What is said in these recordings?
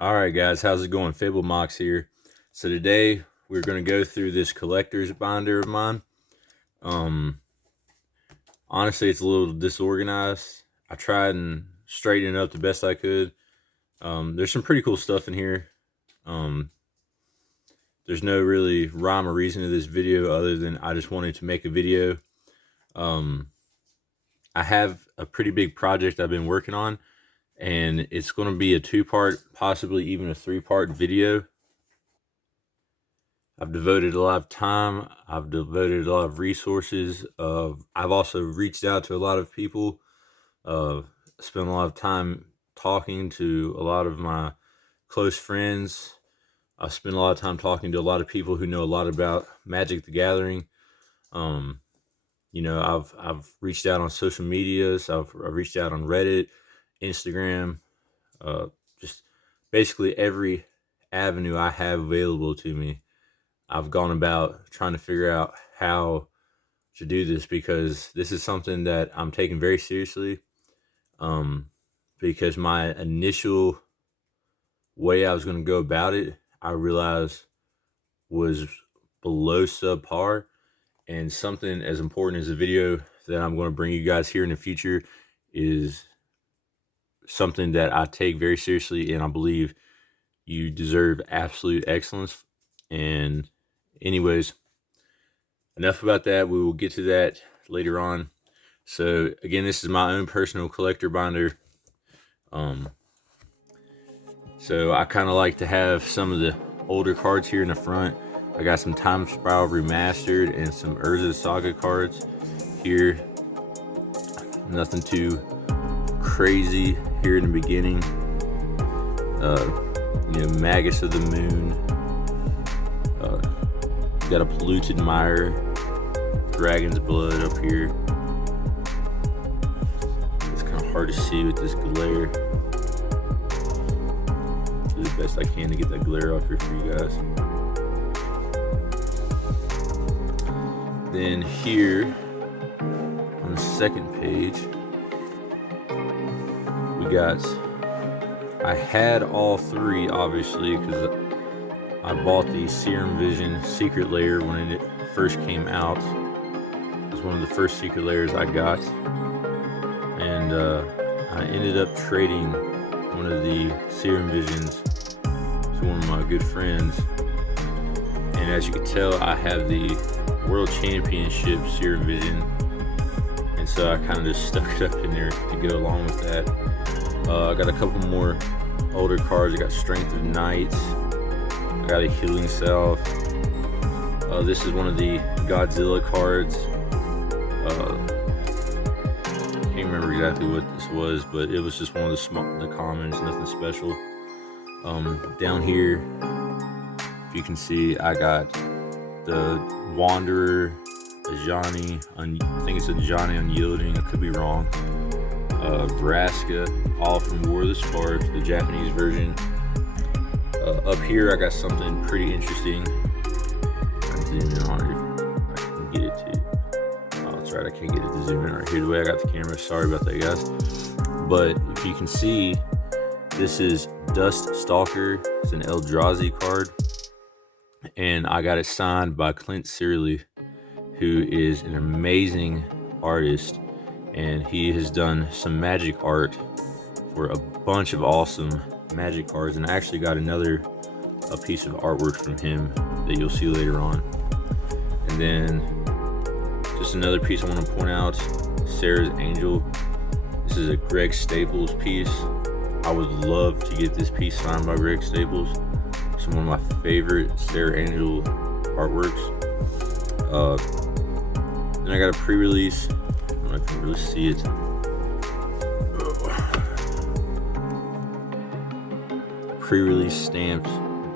Alright guys, how's it going? Fable Mox here. So today we're going to go through this collector's binder of mine. Honestly, it's a little disorganized. I tried and straightened it up the best I could. There's some pretty cool stuff in here. There's no really rhyme or reason to this video other than I just wanted to make a video. I have a pretty big project I've been working on, and it's going to be a 2-part, possibly even a 3-part video. I've devoted a lot of time. I've devoted a lot of resources. I've also reached out to a lot of people. Spent a lot of time talking to a lot of my close friends. I've spent a lot of time talking to a lot of people who know a lot about Magic the Gathering. You know, I've reached out on social medias. I've reached out on Reddit, Instagram, just basically every avenue I have available to me. I've gone about trying to figure out how to do this, because this is something that I'm taking very seriously. Because my initial way I was going to go about it, I realized was below subpar, and something as important as a video that I'm going to bring you guys here in the future is something that I take very seriously, and I believe you deserve absolute excellence. And anyways, enough about that. We will get to that later on. So again, this is my own personal collector binder. So I kind of like to have some of the older cards here in the front. I got some Time Spiral Remastered and some Urza Saga cards here. Nothing too crazy here in the beginning. You know, Magus of the Moon. Got a Polluted Mire, Dragon's Blood up here. It's kind of hard to see with this glare. Do the best I can to get that glare off here for you guys. Then here on the second page, we got, I had all three obviously because I bought the Serum Vision Secret Layer when it first came out. It was one of the first secret layers I got, and I ended up trading one of the Serum Visions to one of my good friends. And as you can tell, I have the World Championship Serum Vision, and so I kind of just stuck it up in there to go along with that. I got a couple more older cards. I got Strength of Night. I got a Healing Salve. This is one of the Godzilla cards. I can't remember exactly what this was, but it was just one of the commons, nothing special. Down here, if you can see, I got the Wanderer, Ajani, I think it's Ajani Unyielding, I could be wrong. Vraska, all from War of the Spark, the Japanese version. Up here I got something pretty interesting. I'm zooming in on it. I can get it to. Oh, that's right, I can't get it to zoom in right here the way I got the camera. Sorry about that, guys. But if you can see, this is Dust Stalker. It's an Eldrazi card, and I got it signed by Cltr, who is an amazing artist, and he has done some Magic art for a bunch of awesome Magic cards, and I actually got a piece of artwork from him that you'll see later on. And then just another piece I want to point out, Sarah's Angel. This is a Greg Staples piece. I would love to get this piece signed by Greg Staples. It's one of my favorite Sarah Angel artworks. Then I got a pre-release. I don't know if you can really see it. Pre-release stamped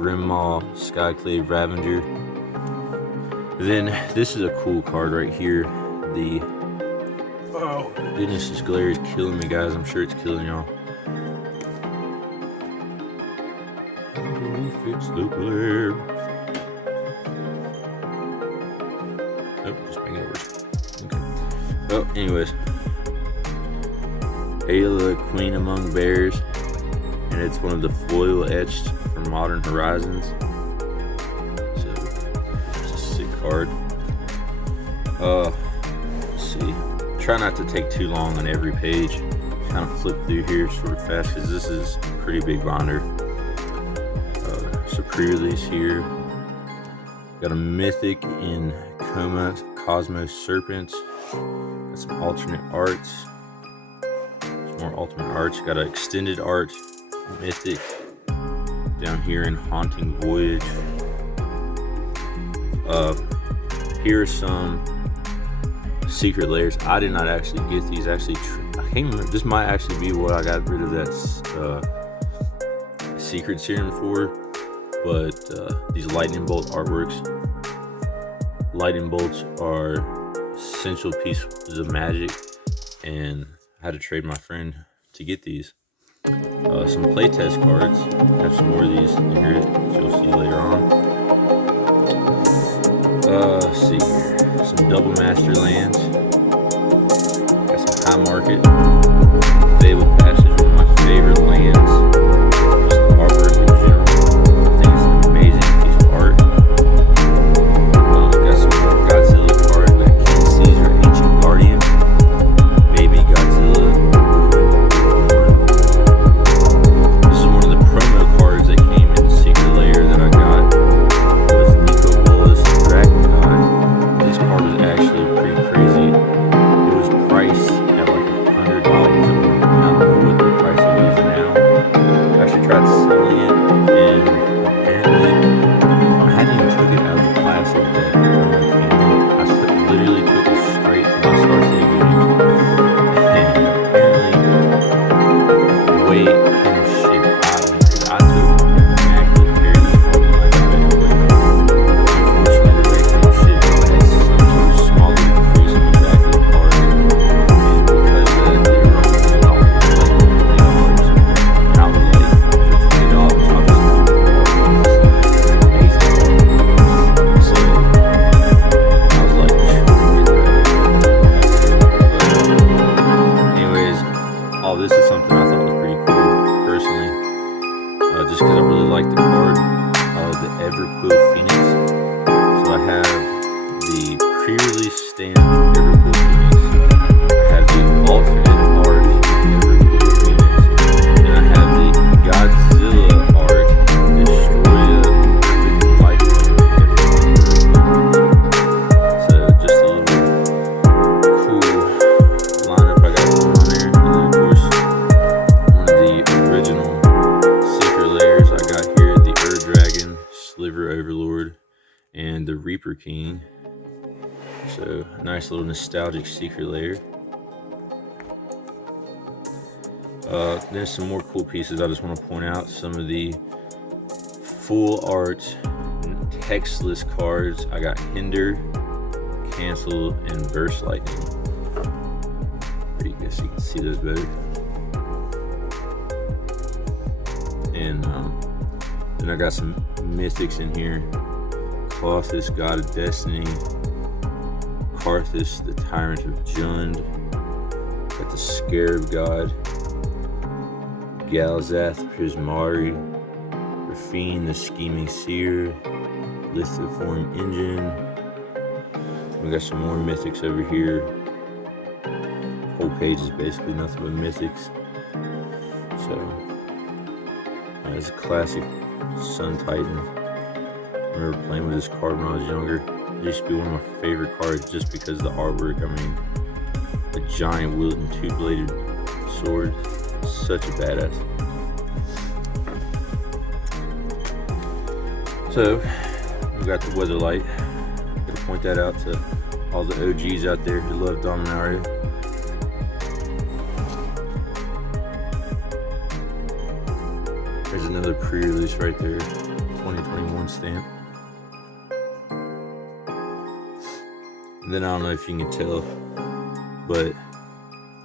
Grimmaw Skyclave Ravager. Then this is a cool card right here. The, oh goodness, this glare is killing me, guys. I'm sure it's killing y'all. How do we fix the glare? Oh, just make it work. Okay. Oh, anyways, Ayla, Queen Among Bears. And and it's one of the foil etched from Modern Horizons. So it's a sick card. Let's see. Try not to take too long on every page. Kind of flip through here sort of fast because this is a pretty big binder. So pre-release here. Got a Mythic in Cosmos Serpent. Got some alternate arts. Some more alternate arts. Got an extended art Mythic down here in Haunting Voyage. Here are some secret layers. I did not actually get these. Actually, I can't remember. This might actually be what I got rid of that secret serum for. But these lightning bolt artworks. Lightning bolts are essential pieces of Magic, and I had to trade my friend to get these. Some playtest cards. I have some more of these in here, which you'll see later on. Let's see here. Some double master lands. Got some high market. Fabled Passage, one of my favorite lands. Just the artwork in general. I think it's an amazing piece of art. Got some more Godzilla cards like King Caesar, Ancient Guardian, Baby Godzilla. This is one of the promo cards that came in the secret layer that I got. It was Nico Bolas, Dragon God. This card was actually pretty crazy. It was priced at like $100. I don't know what the price of it is now. I actually tried selling it, and apparently I hadn't even took it out of the plastic that the promo came in. I literally took it straight from my Star City games, and apparently the way it came shipped out, because I took immaculate care of this card when I got it, but unfortunately the way it came shipped, it had some sort of small little crease on the back of the card, and because of that, they were only $20, and I was like, for $20, I'll just do the card. It's an amazing card. So I was like, get that. But anyways, all this is something I thought was pretty cool, personally, just because I really like the card, the Everquill Phoenix. So I have the pre-release stamped Everquill Phoenix. I have the alternate art Everquill Phoenix, and I have the Godzilla art Destroyer with Lightning Everquill. So just a little cool lineup I got going on there. And then of course, one of the original secret layers I got here, the Dragon, Sliver Overlord, and the Reaper King. So a nice little nostalgic secret layer. There's some more cool pieces I just want to point out. Some of the full art textless cards. I got Hinder, Cancel, and Burst Lightning. I guess you can see those better. And then I got some mythics in here. Clothis, God of Destiny. Karthus, the Tyrant of Jund. Got the Scarab God. Galzath, Prismari. Rafine, the Scheming Seer. Lithoform Engine. We got some more mythics over here. Whole page is basically nothing but mythics. So it's a classic Sun Titan. I remember playing with this card when I was younger. It used to be one of my favorite cards just because of the artwork. I mean, a giant wielding two-bladed sword. Such a badass. So we got the Weatherlight. Gotta point that out to all the OGs out there who love Dominaria. There's another pre-release right there, 2021 stamp. And then I don't know if you can tell, but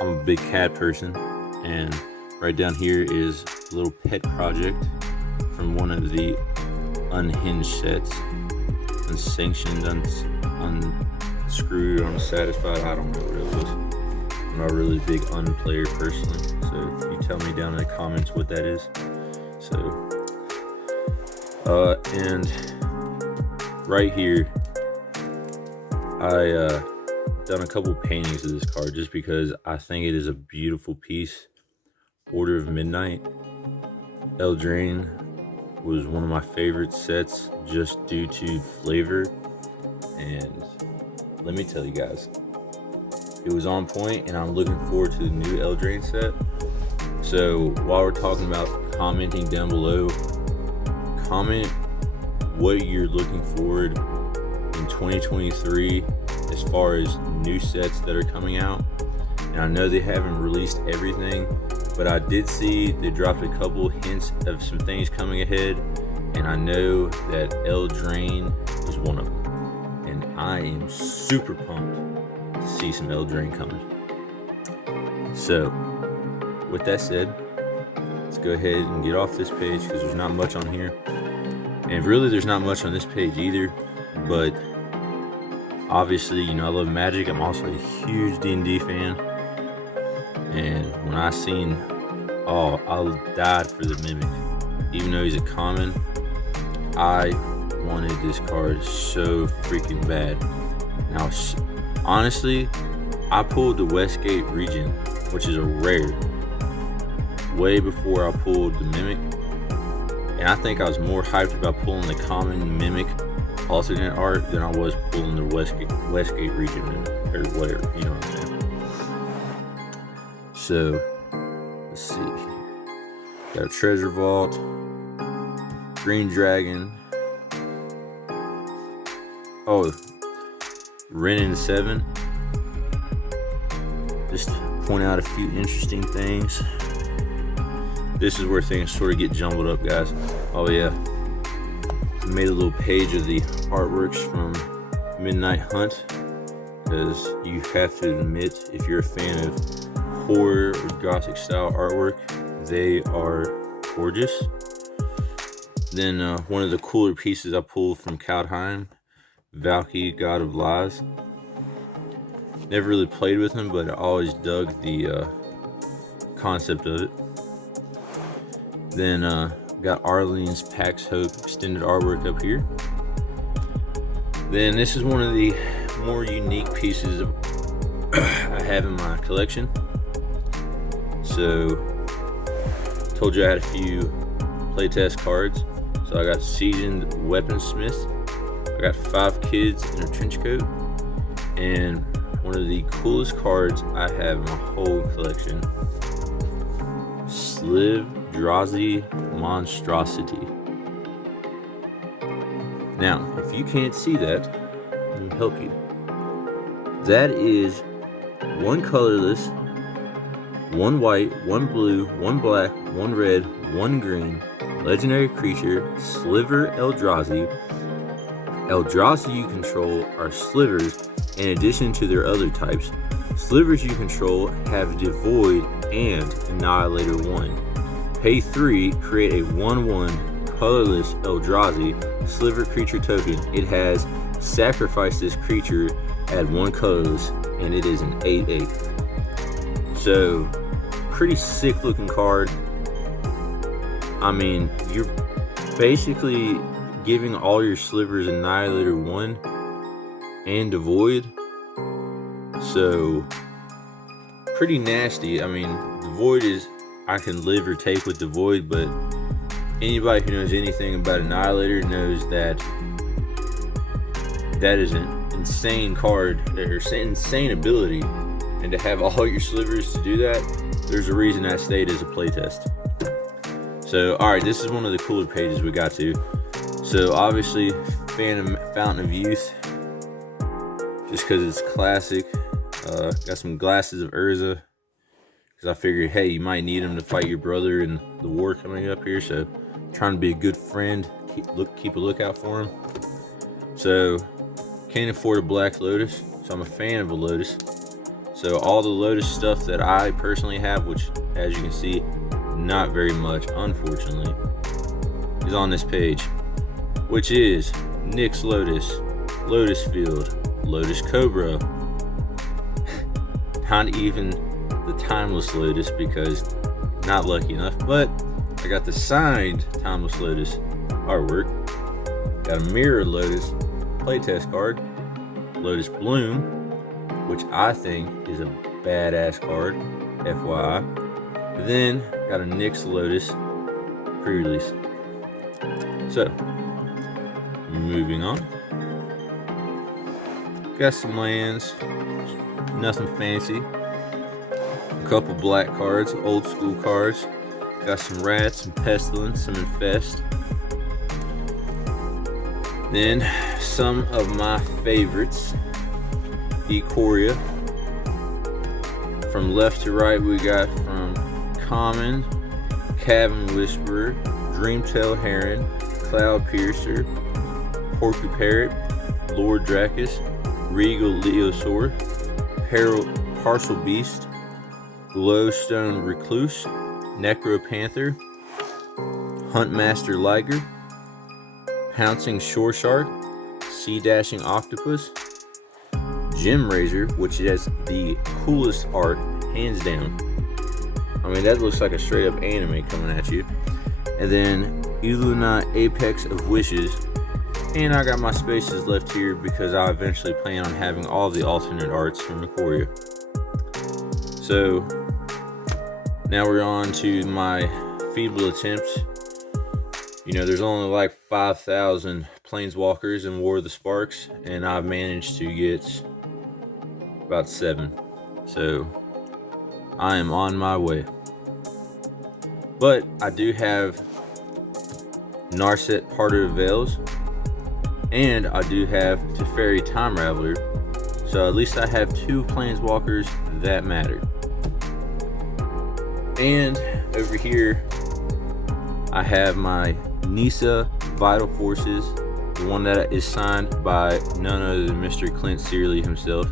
I'm a big cat person, and right down here is a little pet project from one of the unhinged sets. Unsanctioned, unscrewed, unsatisfied, I don't know what it was. I'm not really a big unplayer personally, so if you tell me down in the comments what that is, So, and right here, I done a couple paintings of this card just because I think it is a beautiful piece. Order of Midnight. Eldraine was one of my favorite sets just due to flavor, and let me tell you guys, it was on point, and I'm looking forward to the new Eldraine set. So while we're talking about commenting down below, comment what you're looking forward in 2023 as far as new sets that are coming out. And I know they haven't released everything, but I did see they dropped a couple hints of some things coming ahead, and I know that Eldraine is one of them, and I am super pumped to see some Eldraine coming. So with that said, let's go ahead and get off this page because there's not much on here, and really there's not much on this page either. But obviously, you know, I love Magic. I'm also a huge D&D fan, and when I seen, I died for the Mimic. Even though he's a common, I wanted this card so freaking bad. Now, honestly, I pulled the Westgate Region, which is a rare, way before I pulled the Mimic, and I think I was more hyped about pulling the common Mimic alternate art than I was pulling the Westgate Region or whatever, you know what I'm saying? So let's see here. Got a Treasure Vault, Green Dragon, Ren and 7. Just to point out a few interesting things. This is where things sort of get jumbled up, guys. Oh yeah, I made a little page of the artworks from Midnight Hunt, because you have to admit, if you're a fan of horror or gothic style artwork, they are gorgeous. Then one of the cooler pieces I pulled from Kaldheim, Valky, God of Lies. Never really played with him, but I always dug the concept of it. Then got Arlene's Pax Hope extended artwork up here. Then this is one of the more unique pieces I have in my collection. So, told you I had a few playtest cards. So I got Seasoned Weaponsmith. I got 5 kids in a trench coat. And one of the coolest cards I have in my whole collection, Slivdrazi Monstrosity. Now, if you can't see that, let me help you. That is 1 colorless, 1 white, 1 blue, 1 black, 1 red, 1 green, legendary creature, Sliver Eldrazi. Eldrazi you control are slivers in addition to their other types. Slivers you control have Devoid and Annihilator 1. Pay 3, create a 1/1 colorless Eldrazi sliver creature token. It has sacrifice this creature, add 1 colorless, and it is an 8/8. So, pretty sick looking card. I mean, you're basically giving all your slivers Annihilator 1 and Devoid. So, pretty nasty. I mean, Devoid is, I can live or take with Devoid, but anybody who knows anything about Annihilator knows that that is an insane card, or insane ability, and to have all your slivers to do that, there's a reason that stayed as a playtest. So, alright, this is one of the cooler pages we got to. So, obviously, fan of Fountain of Youth, just because it's classic. Got some glasses of Urza, because I figured, hey, you might need them to fight your brother in the war coming up here, so trying to be a good friend, keep a lookout for him. So, can't afford a Black Lotus, so I'm a fan of a Lotus. So all the Lotus stuff that I personally have, which as you can see, not very much, unfortunately, is on this page, which is Nyx Lotus, Lotus Field, Lotus Cobra, not even the Timeless Lotus, because not lucky enough, but I I got the signed Timeless Lotus artwork. Got a Mirror Lotus playtest card. Lotus Bloom, which I think is a badass card, FYI. Then got a Nyx Lotus pre-release. So, moving on. Got some lands, nothing fancy. A couple black cards, old school cards. Got some Rats, some Pestilence, some Infest. Then some of my favorites. Ikoria. From left to right, we got from Common, Cavern Whisperer, Dreamtail Heron, Cloud Piercer, Porcuparrot, Lord Dracus, Regal Leosaur, Parcel Beast, Glowstone Recluse, Necropanther, Huntmaster Liger, Pouncing Shore Shark, Sea Dashing Octopus, Gem Razor, which has the coolest art, hands down. I mean, that looks like a straight up anime coming at you. And then Illuna Apex of Wishes. And I got my spaces left here because I eventually plan on having all the alternate arts from Ikoria. So now we're on to my feeble attempts. You know, there's only like 5,000 Planeswalkers in War of the Sparks, and I've managed to get about 7. So I am on my way. But I do have Narset Part of the Veils, and I do have Teferi Time Raveler. So at least I have 2 Planeswalkers that matter. And over here I have my Nissa Vital Forces, the one that is signed by none other than Mr. Clint Searley himself.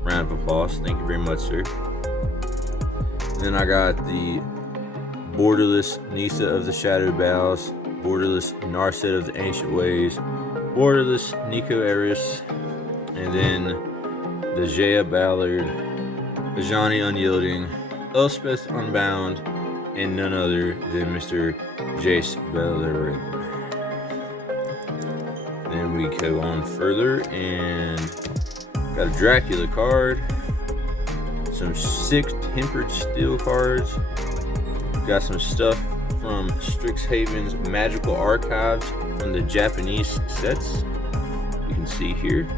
Round of applause. Thank you very much, sir. And then I got the Borderless Nissa of the Shadow Bowels, Borderless Narset of the Ancient Ways, Borderless Nico Eris, and then the Jaya Ballard, Ajani Unyielding, Elspeth Unbound, and none other than Mr. Jace Bellerin. Then we go on further and got a Dracula card, some sick Tempered Steel cards, got some stuff from Strixhaven's Magical Archives from the Japanese sets. You can see here.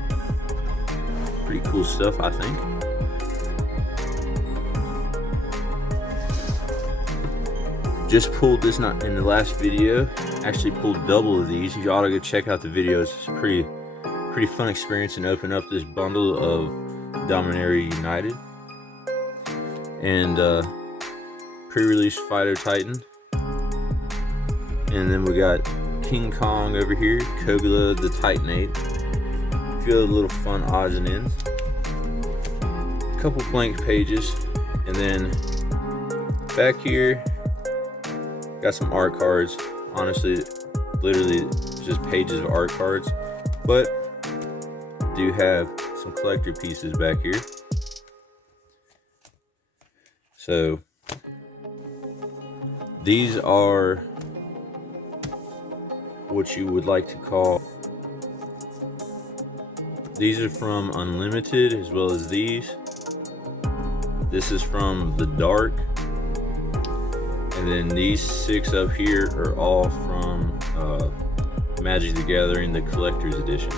Pretty cool stuff, I think. Just pulled this in the last video. Actually pulled double of these. You ought to go check out the videos. It's a pretty fun experience and open up this bundle of Dominaria United. And pre-release Fighter Titan. And then we got King Kong over here, Kogla the Titanate. A few other little fun odds and ends. A couple blank pages. And then back here, got some art cards. Honestly, literally just pages of art cards. But do have some collector pieces back here. So these are what you would like to call, these are from Unlimited as well as these. This is from the Dark, and then these 6 up here are all from Magic the Gathering, the Collector's Edition.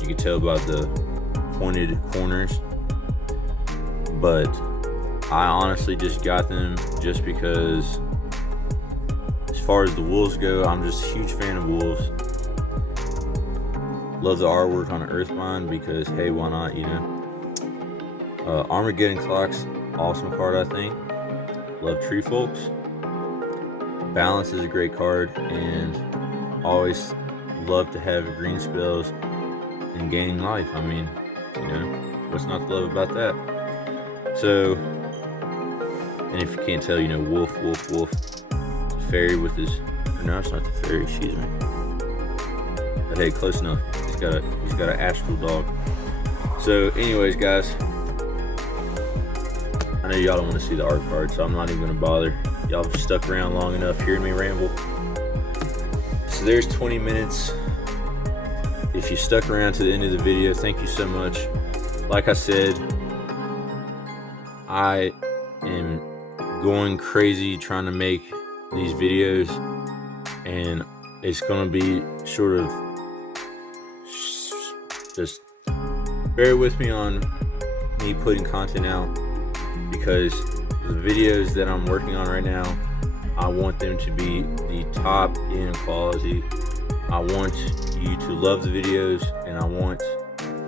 You can tell by the pointed corners, but I honestly just got them just because, as far as the Wolves go, I'm just a huge fan of Wolves. Love the artwork on Earthbind because, hey, why not, you know? Armageddon Clock's awesome card, I think. Love Tree Folks. Balance is a great card, and always love to have green spells and gaining life. I mean, you know, what's not to love about that? So, and if you can't tell, you know, Wolf. The fairy with his, or no, it's not the fairy, excuse me. But hey, close enough. He's got an astral dog. So anyways, guys, I know y'all don't want to see the art card, so I'm not even gonna bother. y'all have stuck around long enough hearing me ramble. So there's 20 minutes. If you stuck around to the end of the video, thank you so much. Like I said, I am going crazy trying to make these videos, and it's gonna be sort of just bear with me on me putting content out, because the videos that I'm working on right now, I want them to be the top end quality. I want you to love the videos, and I want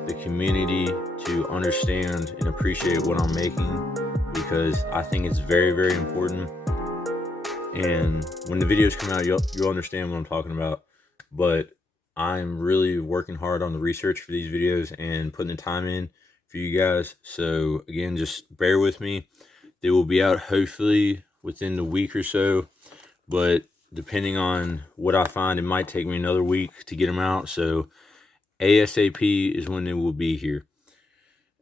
the community to understand and appreciate what I'm making, because I think it's very, very important. And when the videos come out, you'll understand what I'm talking about. But I'm really working hard on the research for these videos and putting the time in for you guys. So again, just bear with me. They will be out hopefully within the week or so, but depending on what I find, it might take me another week to get them out. So ASAP is when they will be here.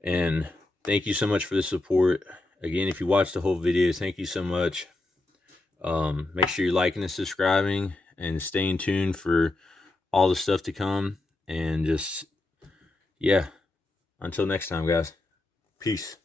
And thank you so much for the support. Again, if you watched the whole video, thank you so much. Make sure you're liking and subscribing and staying tuned for all the stuff to come. And just, yeah, until next time, guys. Peace.